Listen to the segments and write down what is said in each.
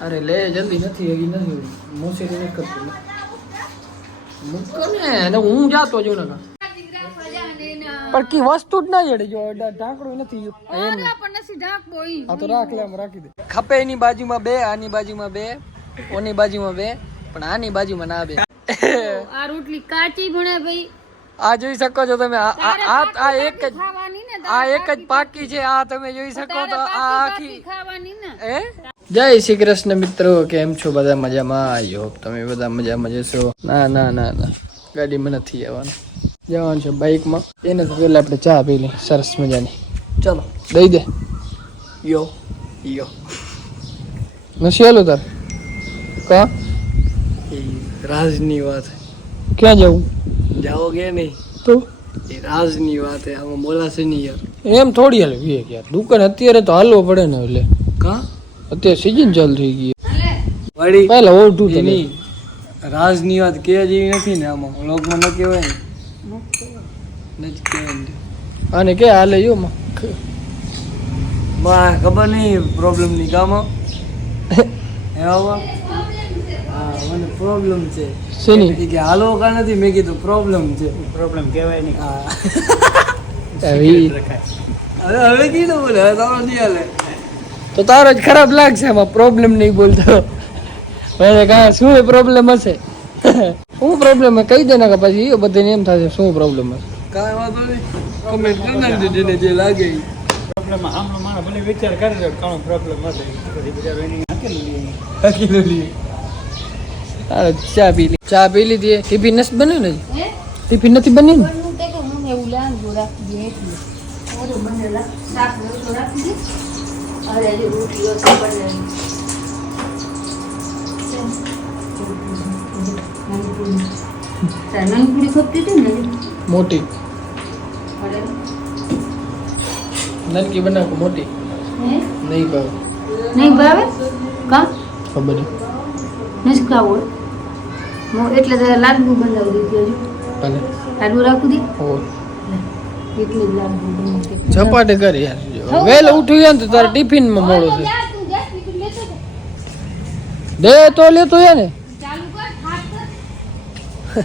અરે લે જલ્દી નથી હજી નથી મોસેરી નથી કરતું મૂકો ને હું જાતો જો ને. પણ કી વસ્તુ જ ના જડે જો ઢા- ઢાંકણું નથી. એમ. આ તો રાખ લે રાખી દે. ખપે એની બાજુમાં બે આની બાજુમાં બે ઓની બાજુમાં બે પણ આની બાજુમાં ના બે. આ રોટલી કાચી ભણે ભાઈ. આ જોઈ શકો છો તમે આ આ- એક જ આ એક જ પાકી છે આ તમે જોઈ શકો તો આ આખી ખાવાની ને. એ જય શ્રી કૃષ્ણ મિત્રો કેમ છો બધા મજામાં? આઈ હોપ તમે બધા મજામાં જશો ના ના ના ના. ગાડીમાં નથી આવવાનું જવાનું છે બાઇકમાં. એને તો પહેલા આપણે ચા પી લઈએ. સરસ મજાની. ચલો દઈ દે. યો યો. નથી આલું તાર? કા? રાજની વાત. ક્યાં જવું? જાઓગે નહીં. તો? એ રાજની વાત હે આમાં બોલાશે નહીં યાર. એમ થોડી હાલે. યાર દુકાન અત્યારે તો હાલવો પડે ને એટલે. કા? અત્યારે સિઝન ચાલુ થઈ ગઈ વળી પહેલા ઓઢું તો નહીં રાજની વાત કે જેવી નથી ને આમાં. વ્લોગમાં ન કહેવાય ને. નથી કહેવાય ને કે હાલે યો માં. બા ખબર નહીં પ્રોબ્લેમની કામ હા મને પ્રોબ્લેમ છે. શેની? કે હાલો કા નથી? મેં કીધું પ્રોબ્લેમ છે. પ્રોબ્લેમ કહેવાય નહીં. હા. હવે હવે કીધું બોલે હવે તારો નહીં હાલે તો તારો જ ખરાબ લાગશે એમાં પ્રોબ્લેમ નહીં બોલતો. મને કહા શું એ પ્રોબ્લેમ હશે? શું પ્રોબ્લેમ હે? કહી દે ને કે પછી એ બધાને એમ થશે શું પ્રોબ્લેમ હશે? કાંઈ વાંધો નહીં. કમેન્ટ કરી નાખજો જેને જે લાગે પ્રોબ્લેમ આમનો માણસ ભલે વિચાર કરી છે ઘણો પ્રોબ્લેમ હશે પછી બિચારો એની હકેલું લઈએ. હાલો ચા પી લી. ચા પી લીધી. ટિફિન નથી બન્યું ને ટીફી ટિફિન નથી બની ને? હું તે કહું, હું એવું લાંબુ રાખી દે. રોટલીઓ તો. તારે મોટી. નનકી બનાવ મોટી. હે? નહીં ભાવ. નહીં ભાવે? કા? ખબર નહીં. ખાવું? એટલે તો લાડુ બનાવી દીધી હજુ. લાડુ રાખું દે. એટલે જ લાડુ. ઝપાટે કર યાર. વહેલો ઉઠી ગયા ને તો તારે ટિફિનમાં મોડું છે. દે તો લેતો યા ને.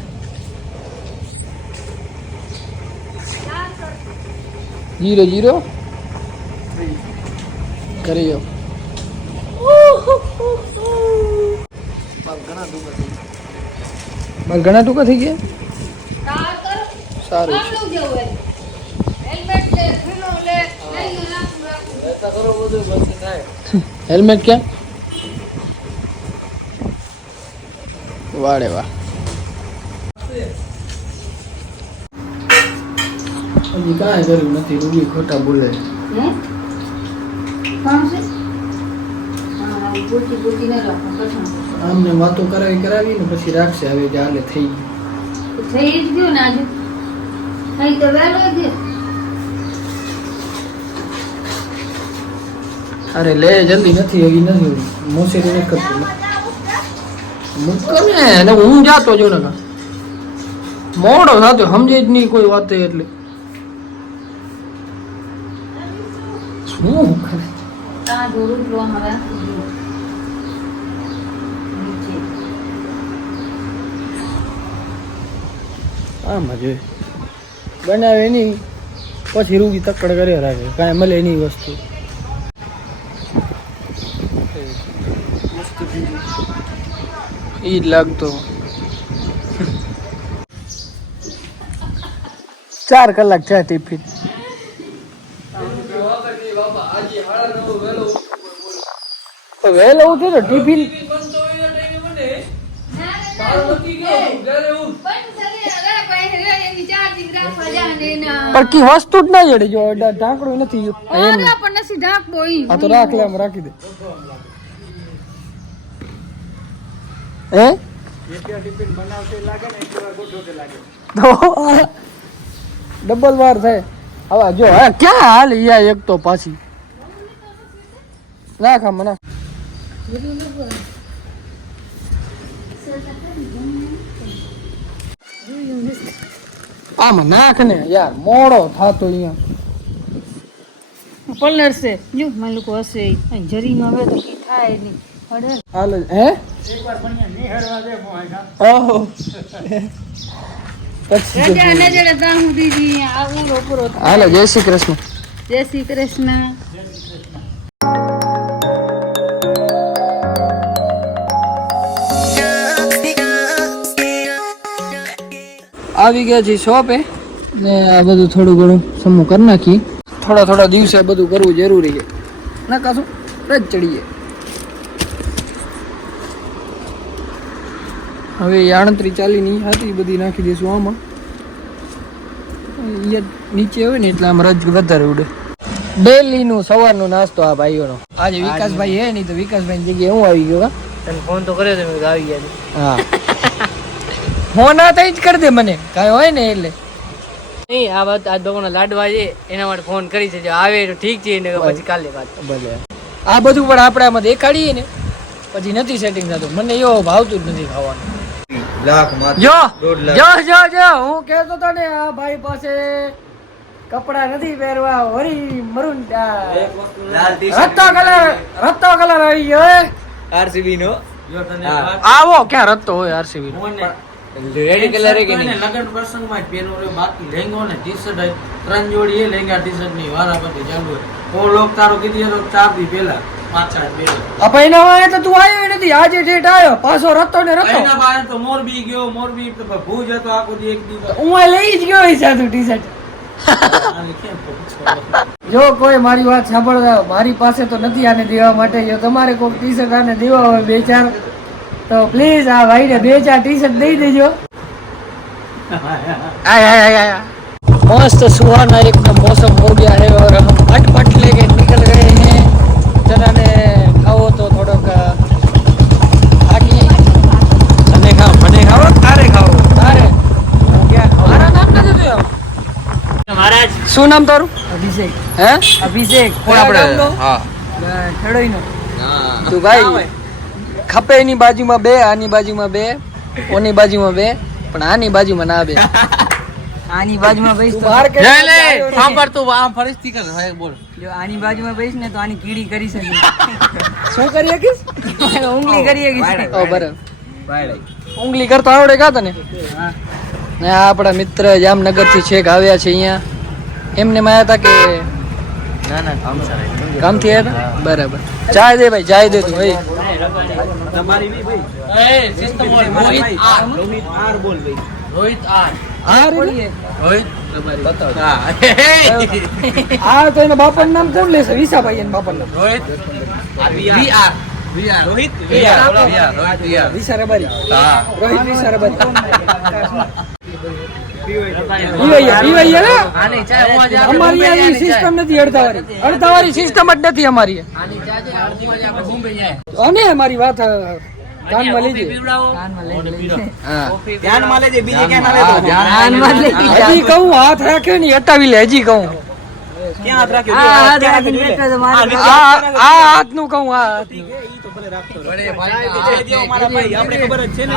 Zero zero. કરી જાઓ ઘણા ટૂંકા થઈ ગયા? સારું. હેલ્મેટ ક્યાં? વાડે વાહ. હજી કાંઈ કર્યું નથી રૂબી ખોટા બોલે. આમને વાતો કરાવી કરાવી ને પછી રાખશે હવે હાલે થઈ ગયું. થઈ જ ગયું ને આજે? અહીં તો વહેલો જ અરે લે જલ્દી નથી એવી નથી મોસેરી નથી કરતું મૂકો ને અને હું જાતો જો ને. મોડો થતો સમજે જ નહીં કોઈ વાત એટલે. શું કરે? આમાં જોઈએ. બનાવે નહીં પછી રૂગી તકડ કરે રાખે. કાંઈ મળે નહીં વસ્તુ. ઈ લાગતો. ચાર કલાક છે ટિફિન. વહેલો ઉઠે તો ટિફિન પણ વસ્તુ જ ના જડે જો ઢા- નથી એમ પણ નથી ઢાંકવો આ તો રાખ લે આમ રાખી દે. હે? ડબલ વાર થાય. હવે જો, હા, ક્યાં હાલ યા એક તો પાછી? નાખ આમ, નાખ. આમાં નાખ ને યાર, મોડો થાતો અહીંયા. પલળશે જો માલુકો લોકો હશે. જરીમાં હવે તો થાય નહીં. હાલો હે? ઓહો. હાલો જય શ્રી કૃષ્ણ. જય શ્રી કૃષ્ણ. આવી ગયા છે શોપે ને આ બધું થોડું ઘણું સમૂહ કરી નાખી. થોડા થોડા દિવસે બધું કરવું જરૂરી છે. ના કાશું રજ ચડીએ. હવે યાણત્રી ચાલી ચાલીની હતી બધી નાખી દઈશું આમાં. નીચે હોય ને એટલે આમ રજ વધારે ઉડે. ડેલી નું સવારનો નાસ્તો આ ભાઈઓનો. આજે વિકાસભાઈ હે નહીં તો વિકાસભાઈ જગ્યાએ હું આવી ગયો તને ફોન તો કર્યો તમે આવી ગયા હા. ફોન આ થઈ જ કરી દે મને. કાંઈ હોય ને એટલે. નહીં આ વાત આ દોના લાડવા છે એના માટે ફોન કરી છે. જો આવે તો ઠીક છે ને પછી કાલે વાત. ભલે. આ બધું પણ આપણે આમાં દેખાડીએ ને પછી નથી સેટિંગ થતું. મને એવો ભાવતું જ નથી ખાવાનું. જો જો જો જો હું કહેતો તો ને આ ભાઈ પાસે કપડા નથી પહેરવા વરી મરૂન રત્તો કલર રત્તો કલર આવી ગયો આરસીબી નો ક્યાં રત્તો હોય આરસીબી રેડ કલર કે નહીં? લગન પ્રસંગમાં જ પહેરવું રે બાકી લેંગો ને ટી શર્ટ ત્રણ જોડી એ લેંગા ટી શર્ટની વારા પછી ચાલુ હોય. લોક તારો કીધી તો ચાર દી પહેલા. અપ એના વાળે તો તું આવ્યો નથી આજે ઠેઠ આવ્યો પાછો રતો ને રતો. એના બારે તો મોરબી ગયો મોરબી તો ભૂજ હતો આખો દી એક દિવસ. હું લઈ જ ગયો ઈસા તું ટી જો કોઈ મારી વાત સાંભળતા મારી પાસે તો નથી આને દેવા માટે જો તમારે કોઈ ટી શર્ટ આને દેવા હોય બે ચાર તો પ્લીઝ આ ભાઈને બે ચાર ટી શર્ટ દઈ દેજો. મસ્ત સુહાના એકદમ મોસમ હો ગયા હે ઓર શું નામ તારું? અભિષેક. હે? અભિષેક. કોણ આપણે હા. ખેડોઈનો તું ભાઈ ખપે એની બાજુમાં બે આની બાજુમાં બે ઓની બાજુમાં બે પણ આની બાજુમાં ના બે. આની બાજુમાં બેસ તો બહાર કે સાંભળ તું આમ ફરીથી કર. હે બોલ. જો આની બાજુમાં બેસ ને તો આની કીડી કરી શકે. શું કરી શકીશ ઉંગલી કરી શકે ઓ બરાબર. ઉંગલી કરતો આવડે કા તને? ને આ આપણા મિત્ર જામનગરથી છેક આવ્યા છે અહીંયા. એમને માં હતા કે ના ના કામ સારા કામથી હતા? બરાબર. ચાય દે ભાઈ ચાય દે તું ભાઈ. તમારી બી ભાઈ. એ સિસ્ટમ બોલ રોહિત આર. રોહિત આર બોલ ભાઈ. રોહિત આર. આર. રોહિત હા. આ તો એના બાપાનું નામ કોણ લેશે? વિસાભાઈ એના બાપાનું નામ. રોહિત. V R. રોહિત? રોહિત રોહિત અમારી આવી સિસ્ટમ નથી અડધાવાળી. અડધાવાળી સિસ્ટમ જ નથી અમારી. અને અમારી વાત લેજે. ધ્યાનમાં લેજે. બીજે ક્યાં ના લેતો ધ્યાનમાં લઈ હજી કહું હાથ રાખ્યો ને હટાવી લે હજી કહું. ક્યાં આ હાથ ક્યાં રાખીને રાખ્યો બેઠો તો મારે આ આ હાથનું કહું આ હાથનું. ઈ તો ભલે રાખતો રહે. બડે ભાઈ ચાય દેવો મારા ભાઈ આપણે ખબર જ છે ને.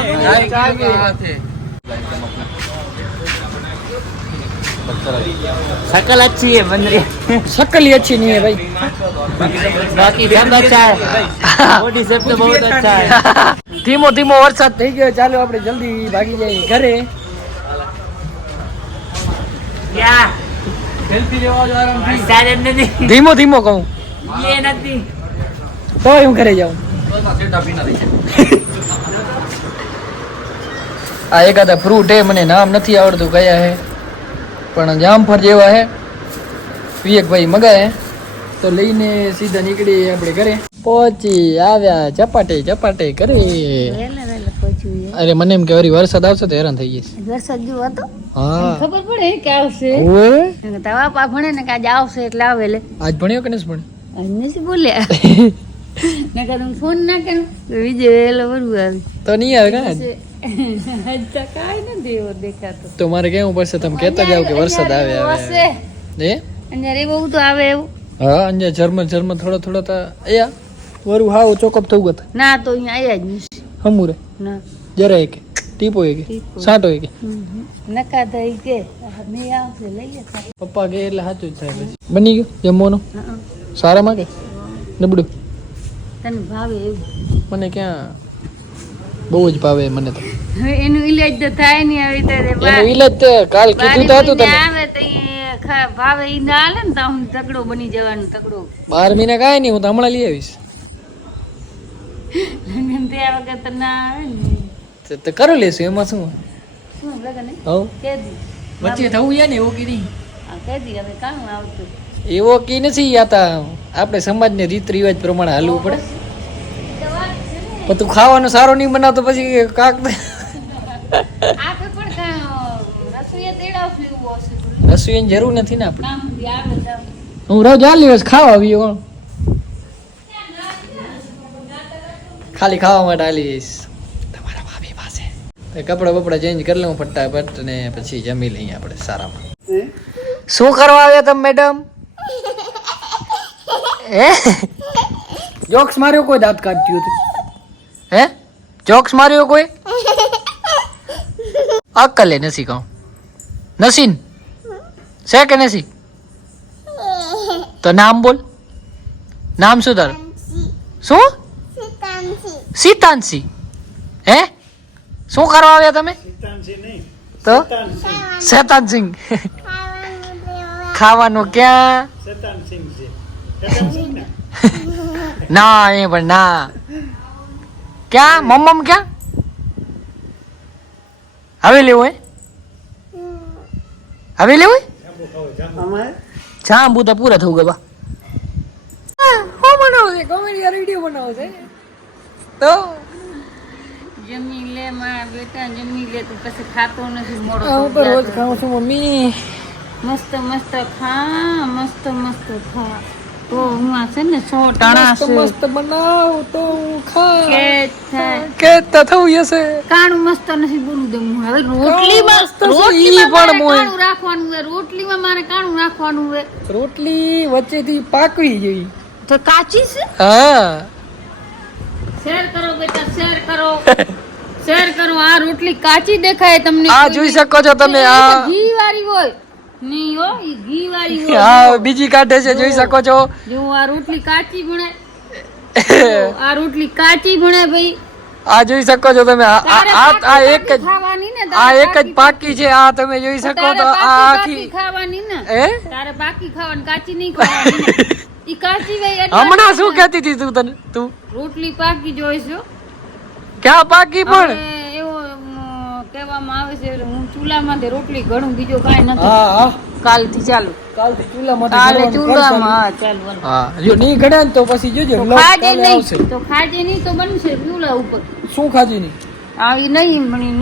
शकल अच्छी है बन रही है शक्ल ही अच्छी नहीं है भाई बाकी सब अच्छा है बॉडी सब तो बहुत अच्छा है ધીમો ધીમો વરસાદ થઈ ગયો ચાલો આપણે જલ્દી ભાગી જઈએ ઘરે क्या સેલ્ફી લેવા જવાનું થી साइलेंट नहीं ધીમો ધીમો કહું ये नहीं તો હું ઘરે જાઉં આ એકાદા ફ્રૂટ હે મને નામ નથી આવડતું કયા હે પણ જામફળ જેવા હે. વિવેકભાઈ મગાય તો લઈને સીધા નીકળી આપણે ઘરે. પહોંચી આવ્યા ચપાટે ચપાટે કરે. અરે મને એમ કે વરી વરસાદ આવશે તો હેરાન થઈ જઈશ. વરસાદ જો હતો? હા. ખબર પડે કે આવશે? ઓએ તવા પા ભણે ને કે આજે આવશે એટલે આવે એટલે આજ ભણ્યો કે નથી ભણ્યો? આજ નથી બોલ્યા ને કે ફોન ના કે વિજય એલો વરુ આવી. તો નહીં આવે કાં તો એવો મારે કેવું પડશે? તમે કહેતા જાવ કે વરસાદ આવે આવે હશે એ અહીંયા બહુ તો આવે એવું. હા અંજાર જર્મન જર્મન થોડો થોડો તો અયા વરું હાવ ચોકઅપ થવું ગત. ના તો અહીંયા આયા જ નથી હમુરે. ના. જરા એક ટીપો એક સાટો એક નકા થઈ કે. મે આવશે લઈએ પપ્પા કે એટલે સાચું જ થાય પછી. બની ગયું? જમવાનો? સારા સારામાં કે? નબડું તને ભાવે એવું. મને ક્યાં બહુ જ ભાવે મને તો. એનું ઈલાજ તો થાય નહીં આવી ત્યારે એનો ઈલાજ તે કાલ કીધું તો હતું તમે આવે તો ભાવે ઈ ના તો બની જવાનું તકડો બાર મહિના કાંઈ નહીં હું તો હમણાં લઈ આવીશ. લગ્ન તો ના આવે ને. તો- લેશું એમાં શું? શું લગ્ન? હવ કે દી? વચ્ચે થવું યા ને એવું કીધી. આ કે દી? હવે કામ આવતું? એવો કી નથી આતા આપણે સમાજને રીત રિવાજ પ્રમાણે હાલવું પડે. પણ તું ખાવાનું સારું નહીં બનાવતો પછી કાક રસોઈ જરૂર નથી ને આપણે. હું રોજ આ દિવસ ખાવા આવી કોણ ખાલી ખાવા માટે આલી જઈશ. તમારા ભાભી પાસે. તો કપડા બપડા ચેન્જ કરી લઉં ફટાફટ ને પછી જમી લઈએ આપણે સારામાં. શું કરવા આવ્યા તમે મેડમ હે? જોક્સ માર્યો કોઈ દાંત કાઢ્યું હતું હે? જોક્સ માર્યો કોઈ? અક્કલે નસી કહું. નસીન? છે કે નસી તો નામ બોલ. નામ શું તારું? શું? સીતાંશી. હે? શું કરવા આવ્યા તમે? તો? શેતાનસિંહ ખાવાનું ક્યાં? ના એ પણ ના. ક્યાં? મમ્મમ ક્યાં? હવે લેવું હે હવે લેવું હે જાંબુ તો પૂરા થવું ગયા હું બનાવું છે? કોમેડી વીડિયો બનાવો છે. તો? જમી લે મારા બેટા જમી લે તું પછી ખાતો નથી મોડો હું તો રોજ ખાઉં છું મમ્મી. મસ્ત મસ્ત ખા મસ્ત મસ્ત ખા. તો હું આ છે ને સો ટાણા મસ્ત બનાવ તો હું ખા કે થાય થવું હશે. કાણું મસ્ત નથી બોલું દઉં હવે રોટલીમાં મસ્ત છે, ઈ રોટલીમાં મારે પણ કાણું રાખવાનું હોય રોટલીમાં મારે કાણું રાખવાનું હોય રોટલી વચ્ચેથી પાકવી જોઈએ. તો કાચી છે? હા. શેર કરો બેટા શેર કરો. શેર કરો આ રોટલી કાચી દેખાય તમને આ જોઈ શકો છો તમે આ ઘી વાળી હોય. હો બીજી કાઢે છે જોઈ શકો છો. જો આ રોટલી કાચી ભણે. આ રોટલી કાચી ભણે ભાઈ. આ જોઈ શકો છો તમે આ આ- એક જ આ એક જ પાકી છે આ તમે જોઈ શકો તો આ આખી ખાવાની ને. હે? તારે બાકી ખાવાની કાચી નહીં ખાવાની ઈ કાચી ભાઈ હમણાં શું કહેતી હતી તું તને તું? રોટલી પાકી જોઈશો ક્યાં પાકી પણ? કહેવામાં આવે છે હું ચૂલામાંથી રોટલી ઘણું બીજો કાંઈ નથી. હા હા. કાલથી ચાલુ. કાલથી ચૂલામાં કાલે ચૂલામાં હા ચાલુ હા જો નહીં ઘડે તો પછી જોજો તો vlog ખાજે કાલે આવશે. નહીં તો ખાજે નહીં તો બનશે ચૂલા ઉપર. શું ખાજી નહીં?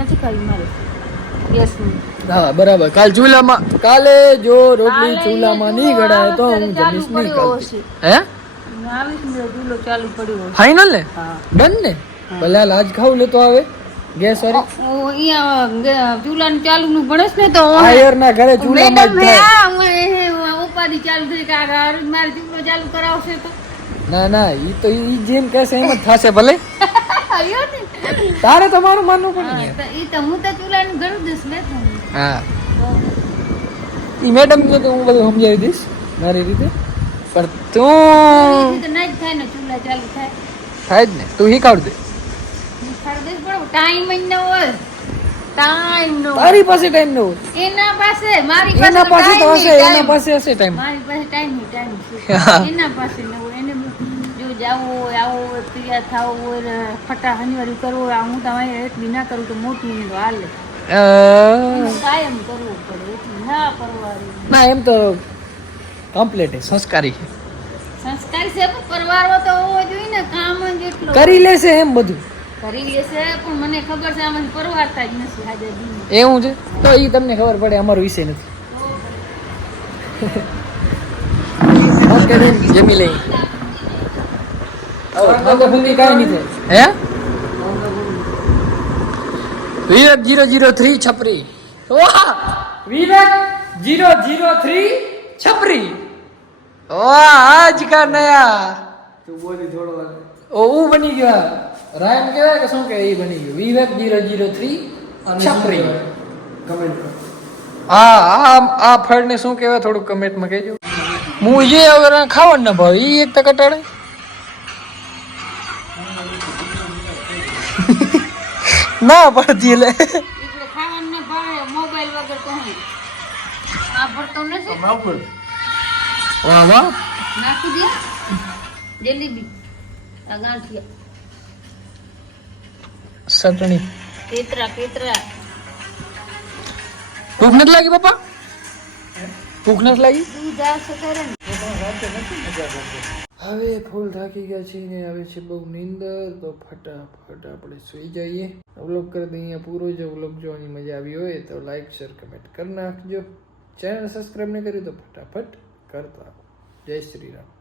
નથી ખાવી મારે. ગેસની હા બરાબર. કાલ ચૂલામાં કાલે જો રોટલી ચૂલામાં નહીં ગળાય તો હું જમીશ નહીં કાલ હે. ફાઈનલ ને હા. ડન ને? ભલે આજ ખાવ લેતો આવે. ગેસ વાળી ઓ, અહીંયા ચૂલા ચૂલાનું ચાલુનું નું છે ને તો આયર ના ઘરે ચૂલામાં જ થાય. ઉપાધિ ચાલુ થઈ કે મારે ચૂલો ચાલુ કરાવશે તો. ના ના ઈ તો ઈ જેમ કહેશે એમ જ થશે ભલે. તારે તો તમારું માનવું પડે ને. તો ઈ તો હું તો ચૂલાનું ઘરું દઈશ ને હા. ઈ મેડમ ને તો હું બધું સમજાવી દઈશ મારી રીતે. પણ તું ના થાય ને ચૂલા ચાલુ થાય. થાય જ ને. તું શીખવાડ દે. પણ ટાઈમ જ ન હોય. ટાઈમ નો. તારી પાસે ટાઈમ ન એના પાસે મારી પાસે એના પાસે તો હશે એના પાસે હશે ટાઈમ મારી પાસે ટાઈમ ટાઈમ એના પાસે ન હોય. એને જો જાવું હોય આવું હોય તૈયાર થવું હોય ફટા હનવારી કરવું હોય આ હું તમારે બી ના કરું તો મોટી તો હાલે. કાયમ કરવું પડે ના પરવારી ના એમ તો કમ્પ્લીટ સંસ્કારી છે. સંસ્કારી છે પણ પરવારવો તો હોવો જોઈએ ને કામ જ એટલો કરી લેશે એમ બધું. કરી લેશે પણ મને ખબર છે આમાંથી પરવારતા જ નથી હાજર એવું છે? તો એ તમને ખબર પડે અમારો વિષય નથી. ઓકે જમી લઈ. હે? વિવેક જીરો જીરો થ્રી છપરી. વાહ વિવેક જીરો જીરો થ્રી છપરી. વાહ આજ કા નયા. તું બોલી થોડો ઓ બની ગયો. રાયમ કહેવાય કે શું કે એ બની ગયું? વિવેક જીરો જીરો થ્રી છપરી કમેન્ટ હા આ આ ફળને શું કહેવાય? થોડું કમેન્ટમાં કહેજો. હું જે અગર ખાવાનું ના ભાવ એ એક તો કટાડે ના પડતી એટલે. એટલે ખાવાનું ન ભાવે મોબાઈલ વગર તો હું. આ ભરતો નથી. વાહ વાહ. નાખી દે. જલેબી આ ગાંઠિયા. ચટણી કેતરા કેતરા ભૂખ નથી લાગી પપ્પા? ભૂખ નથી લાગી? ને. હવે ફૂલ થાકી ગયા છે ને આવે છે બહુ નીંદર તો ફટાફટ આપણે સુઈ જઈએ. વ્લોગ કરી દઈએ પૂરો જો વ્લોગ જોવાની મજા આવી હોય તો લાઈક શેર કમેન્ટ કરી નાખજો. ચેનલ સબસ્ક્રાઈબ નહીં કરી તો ફટાફટ કરતા જય શ્રી રામ.